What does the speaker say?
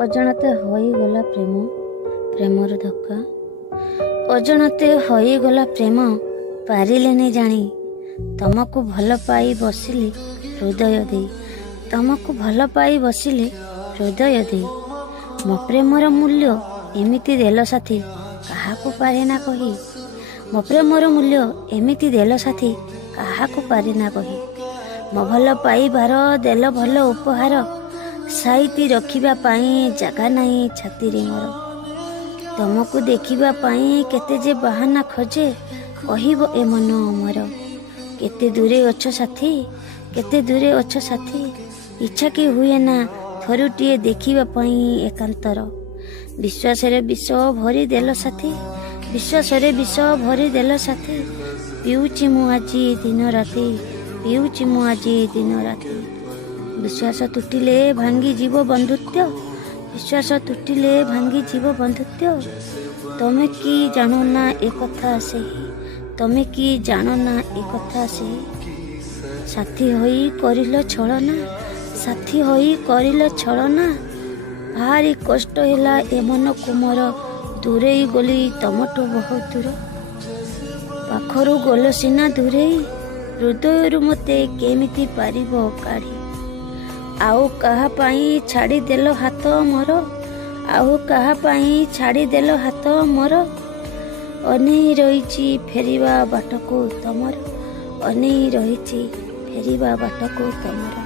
ଅଜାଣତେ ହୋଇଗଲା ପ୍ରେମ, ପ୍ରେମର ଧକ୍କା। ଅଜାଣତେ ହୋଇଗଲା ପ୍ରେମ, ପାରିଲେନି ଜାଣି। ତମକୁ ଭଲ ପାଇ ବସିଲି ହୃଦୟ ଦେଇ, ତମକୁ ଭଲ ପାଇ ବସିଲି ହୃଦୟ ଦେଇ। ମୋ ପ୍ରେମର ମୂଲ୍ୟ ଏମିତି ଦେଲ ସାଥୀ, କାହାକୁ ପାରେ ନା କହି। ମୋ ପ୍ରେମର ମୂଲ୍ୟ ଏମିତି ଦେଲ ସାଥୀ, କାହାକୁ ପାରେ ନା କହି। ମୋ ଭଲ ପାଇବାର ଦେଲ ଭଲ ଉପହାର, ସାଇତି ରଖିବା ପାଇଁ ଜାଗା ନାହିଁ ଛାତିରେ ମୋର। ତମକୁ ଦେଖିବା ପାଇଁ କେତେ ଯେ ବାହାନା ଖୋଜେ, କହିବ ଏ ମନ ମୋର। କେତେ ଦୂରେ ଅଛ ସାଥୀ, କେତେ ଦୂରେ ଅଛ ସାଥୀ। ଇଚ୍ଛା କି ହୁଏ ନା ଥରୁଟିଏ ଦେଖିବା ପାଇଁ ଏକାନ୍ତର। ବିଶ୍ୱାସରେ ବିଷ ଭରି ଦେଲ ସାଥୀ, ବିଶ୍ୱାସରେ ବିଷ ଭରି ଦେଲ ସାଥୀ। ପିଉଛି ମୁଁ ଆଜି ଦିନ ରାତି, ପିଉଛି ମୁଁ ଆଜି ଦିନ ରାତି। ବିଶ୍ୱାସ ତୁଟିଲେ ଭାଙ୍ଗିଯିବ ବନ୍ଧୁତ୍ୱ, ବିଶ୍ୱାସ ତୁଟିଲେ ଭାଙ୍ଗିଯିବ ବନ୍ଧୁତ୍ୱ। ତମେ କି ଜାଣ ନା ଏ କଥା ସେହି, ତମେ କି ଜାଣ ନା ଏ କଥା ସେହି। ସାଥୀ ହୋଇ କରିଲ ଛଳନା, ସାଥୀ ହୋଇ କରିଲ ଛଳନା। ଭାରି କଷ୍ଟ ହେଲା ଏ ମନକୁ ମୋର, ଦୂରେଇ ଗଲି ତମଠୁ ବହୁତ ଦୂର। ପାଖରୁ ଗଲ ସିନା ଦୂରେଇ, ହୃଦୟରୁ ମୋତେ କେମିତି ପାରିବ କାଢ଼ି। ଆଉ କାହା ପାଇଁ ଛାଡ଼ିଦେଲ ହାତ ମୋର, ଆଉ କାହା ପାଇଁ ଛାଡ଼ିଦେଲ ହାତ ମୋର। ଅନେଇ ରହିଛି ଫେରିବା ବାଟକୁ ତମର, ଅନେଇ ରହିଛି ଫେରିବା ବାଟକୁ ତମର।